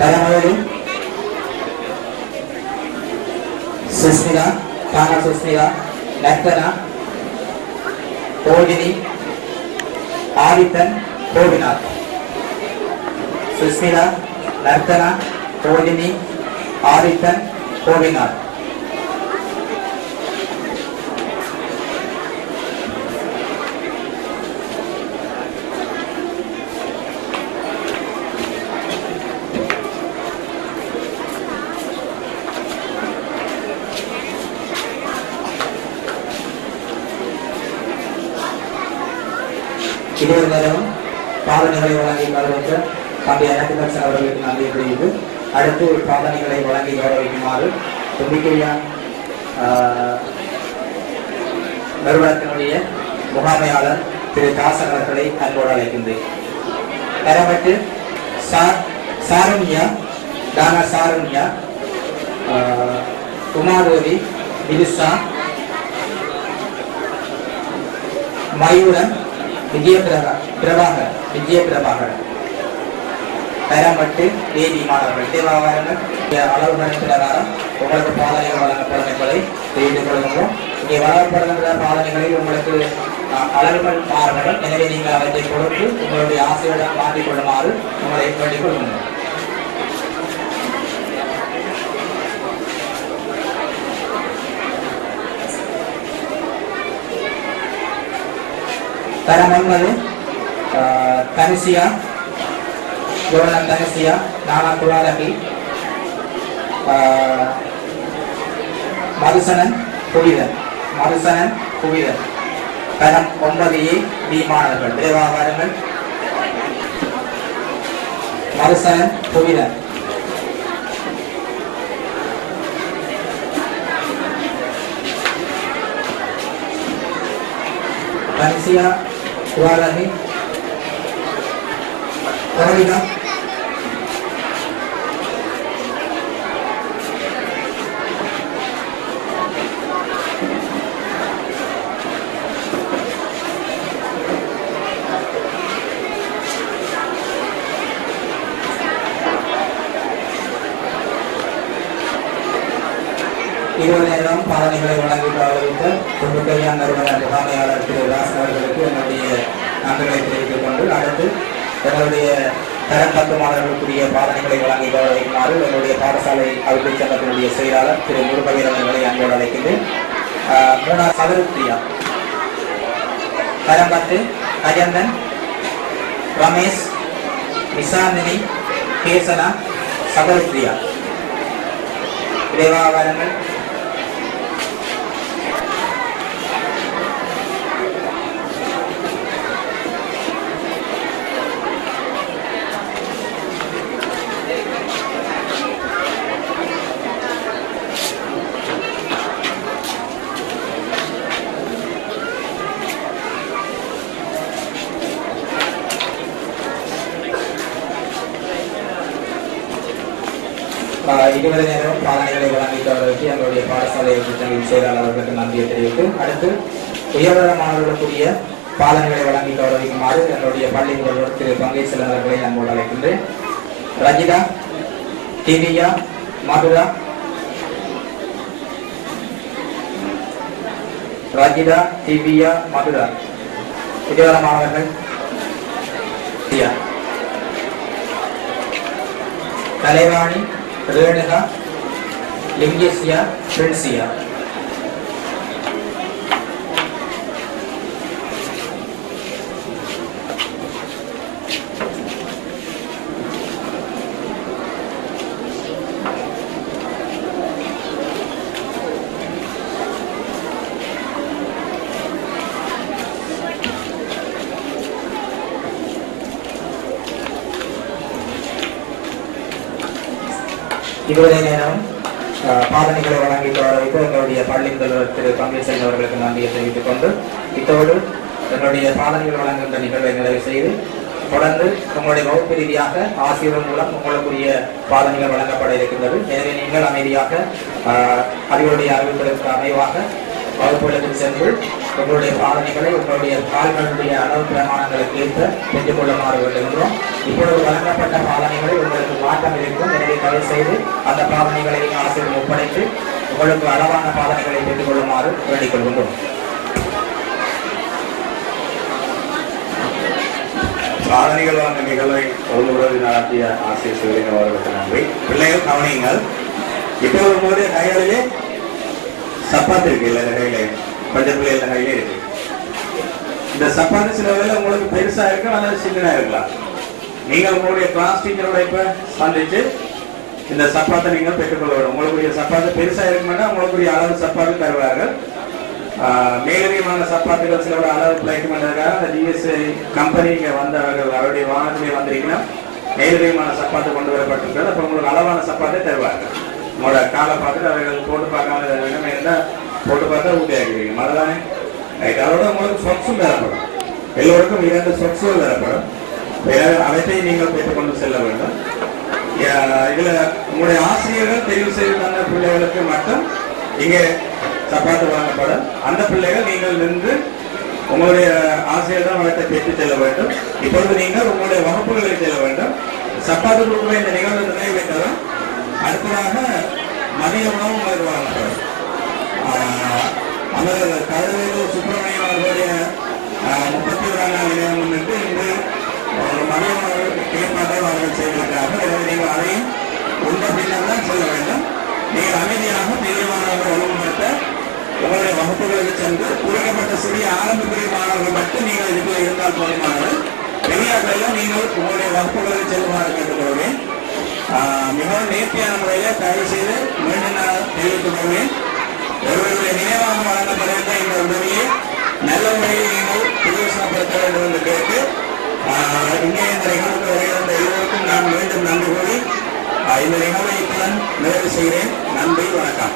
Taramadu, Susmila, Kana Susmila, Naktana, Pogini, Adithan, Govinath. Susmila, Naktana, Pogini, Adithan, Govinath. இதுவரையும் பாதனைகளை வழங்கி கௌரவிக்க தம்பி அனந்தகிருஷ்ணன் அவர்களுக்கு நன்றி தெரிவித்து அடுத்து பாதனைகளை வழங்கி கௌரவிக்குமாறு தும்பிக்கையா நிறுவனத்தினுடைய முகாமையாளர் திரு தாசன் அவர்களை அன்போடு அழைக்கின்றேன். தரமட்டு சாருண்யா தானா சாருண்யா உமாதேவி விதுஷா மயூரன் விஜய பிரபாகர் தரமட்டு தேதி மாணவர்கள் தேவாவாரங்கள் அளவுகளின் பிரகாரம் உங்களுக்கு பாதனைகள் வழங்கப்படும் என்பதை தெரிந்து கொள்கின்றோம். இங்கே வழங்கப்படுகின்ற பாதனைகளில் உங்களுக்கு அளவுகள் மாறுபடும். எனவே நீங்கள் அவற்றை கொடுத்து உங்களுடைய ஆசையுடன் மாற்றிக்கொள்ளுமாறு உங்களை வேண்டிக் கொள்கின்றோம். தரம் 9 தனிசியா யோகன் தனிசியா நானா குலாலகி மதுசனன் புவிதன் தரம் 9A B மாணவர்கள் விரைவாக மதுசனன் புவிதன் தனிசியா குலாலகி Corina இதுவரையிலும் பாதனைகளை வழங்கி கௌரவித்த தும்பிக்கையா நிறுவன முகாமையாளர் திரு ராஸ் அவர்களுக்கு என்னுடைய நன்றிகளை தெரிவித்துக் கொண்டு அடுத்து எங்களுடைய தரம் 10 மாணவர்களுக்குரிய பாதனைகளை வழங்கி கௌரவிக்குமாறு எங்களுடைய பாடசாலை அபிவிருத்தி சங்கத்தினுடைய செயலாளர் திரு முருகவீரன் அவர்களை அன்போடு அழைக்கின்றேன். 3 சதுரப்பிரியா தரம் 10 அஜந்தன் ரமேஷ் நிசாந்தினி கேசனா சதுரப்பிரியா விரைவாக இதுவரை நேரம் பாதனைகளை வழங்கி கௌரவித்து எங்களுடைய பாடசாலை செயலாளர்களுக்கு நன்றியை தெரிவித்து அடுத்து உயர்தர மாணவர்களுக்குரிய பாதனைகளை வழங்கி கௌரவிக்குமாறு எங்களுடைய பள்ளி முதல்வர் திரு பங்கேஸ்வரன் அவர்களை நம்மோடு அழைக்கின்றேன். ரஜிதா திவ்யா மதுரா உயர்தர மாணவர்கள் கலைவாணி ரேணுகா லிங்கேசியா பிரின்சியா இதுவரை நேரம் பாதனைகளை வழங்கி கௌரவித்து எங்களுடைய பள்ளி முதல்வர் திரு பங்கேஸ்வரன் அவர்களுக்கு நன்றியை தெரிவித்துக் கொண்டு இத்தோடு எங்களுடைய பாதனைகள் வழங்குகின்ற நிகழ்வை நிறைவு செய்து தொடர்ந்து உங்களுடைய வகுப்பு ரீதியாக ஆசிரியர் மூலம் உங்களுக்குரிய பாதனைகள் வழங்கப்பட இருக்கின்றது. எனவே நீங்கள் அமைதியாக அறிவுடைய அறிவிப்பதற்கு அமைவாக வகுப்புகளுக்கு சென்று உங்களுடைய சாதனைகளை உங்களுடைய கால்களுடைய அளவு பிரமாணங்களுக்கு ஏற்ப பெற்றுக் கொள்ளுமாறு வேண்டுகின்றோம். இப்பொழுது வழங்கப்பட்ட சாதனைகளை உங்களுக்கு மாற்றம் இருக்கும். எனவே தயவு செய்து அந்த சாதனைகளை ஆசிரியர் ஒப்படைத்து உங்களுக்கு அளவான சாதனைகளை பெற்றுக் கொள்ளுமாறு வேண்டிக் கொள்கின்றோம். சாதனைகள் வழங்க நிகழ்வை ஒருமுறை நடத்திய ஆசிரியர் சிவலிங்கம் அவர்களுக்கு நன்றி. பிள்ளைகள் கவனியுங்கள். இப்போ உங்களுடைய கைகளிலே சப்பாத்து இருக்கு இல்லை, கையில கொஞ்சம் பிள்ளைகள் கையிலே இருக்கு. இந்த சப்பாத்து சில வேலை உங்களுக்கு பெருசா இருக்கும் அல்லது சின்னதா இருக்கலாம். நீங்கள் உங்களுடைய கிளாஸ் டீச்சரோட இப்ப சந்திச்சு இந்த சப்பாத்தை நீங்கள் பெற்றுக்கொள்ள வேண்டும். உங்களுடைய சப்பாத்து பெருசா இருக்குமென்னா உங்களுக்குரிய அளவு சப்பாத்து தருவார்கள். மேலதிகமான சப்பாத்துகள் சில அளவு பிழைக்குமென்றதுக்காக அந்த டிஎஸ்ஐ கம்பெனி இங்கே வந்தவர்கள் அவருடைய வாகனத்திலே வந்திருக்கீங்கன்னா மேலதிகமான சப்பாத்து கொண்டு வரப்பட்டிருக்கிறது. அப்போ உங்களுக்கு அளவான சப்பாத்தை தருவார்கள். உங்களோட காலை பார்த்துட்டு அவர்கள் போட்டு பார்க்காம வேணுமே இருந்தால் போட்டு பார்த்தா ஊட்டியாக்கிடுவீங்க. மறதானே ரைட். அதோட உங்களுக்கு சொக்ஸும் தரப்படும். எல்லோருக்கும் 2 சொக்ஸுகள் தரப்படும். அவற்றை நீங்கள் பெற்றுக்கொண்டு செல்ல வேண்டும். இதுல உங்களுடைய ஆசிரியர்கள் தெரிவு செய்து தந்த பிள்ளைகளுக்கு மட்டும் இங்கே சப்பாத்து வழங்கப்படும். அந்த பிள்ளைகள் நீங்கள் நின்று உங்களுடைய ஆசிரியர் அவற்றை பெற்று செல்ல வேண்டும். இப்பொழுது நீங்கள் உங்களுடைய வகுப்புகளில் செல்ல வேண்டும். சப்பாத்து கொடுக்குற இந்த நிகழ்வு நிறைவேற்றவும் அடுத்ததாக மதிய உணவு உங்களுக்கு வழங்கப்படும். அவர் கழுவேலூர் சுப்பிரமணியம் அவர்களுடைய 31ஆம் நாள் நினைவு முன்னிட்டு இன்று மதிய உணவு ஏற்பாட்டை அவர்கள் செய்திருக்கிறார்கள். எனவே நீங்கள் அதையும் உண்ட பின்னர் தான் செல்ல வேண்டும். நீங்கள் அமைதியாக பெரியமானவர்கள் ஒழுங்குபடுத்த உங்களுடைய வகுப்புகளுக்கு சென்று குறைக்கப்பட்ட சிறிய ஆரம்ப பிரிவு மாணவர்கள் மட்டும் நீங்கள் இதுக்குள்ள இருந்தால் போதுமானது. பெரியார்களெல்லாம் நீங்கள் உங்களுடைய வகுப்புகளுக்கு செல்லுமாறு கேட்டுக்கொள்வேன். மிகவும் நேர்த்தியான முறையில் தயவு செய்து மீண்டும் நான் தெரிவித்துக் கொள்வேன். ஒருவருடைய நினைவாக வழங்கப்படுகின்ற இந்த உதவியை நல்ல முறையில் நீங்கள் பிரயோசனப்படுத்த வேண்டும் என்று கேட்டு இங்கே இந்த நிகழ்வுக்கு வருகின்ற எல்லோருக்கும் நான் மீண்டும் நன்றி கூறி இந்த நிகழ்வை இத்துடன் நிறைவு செய்கிறேன். நன்றி, வணக்கம்.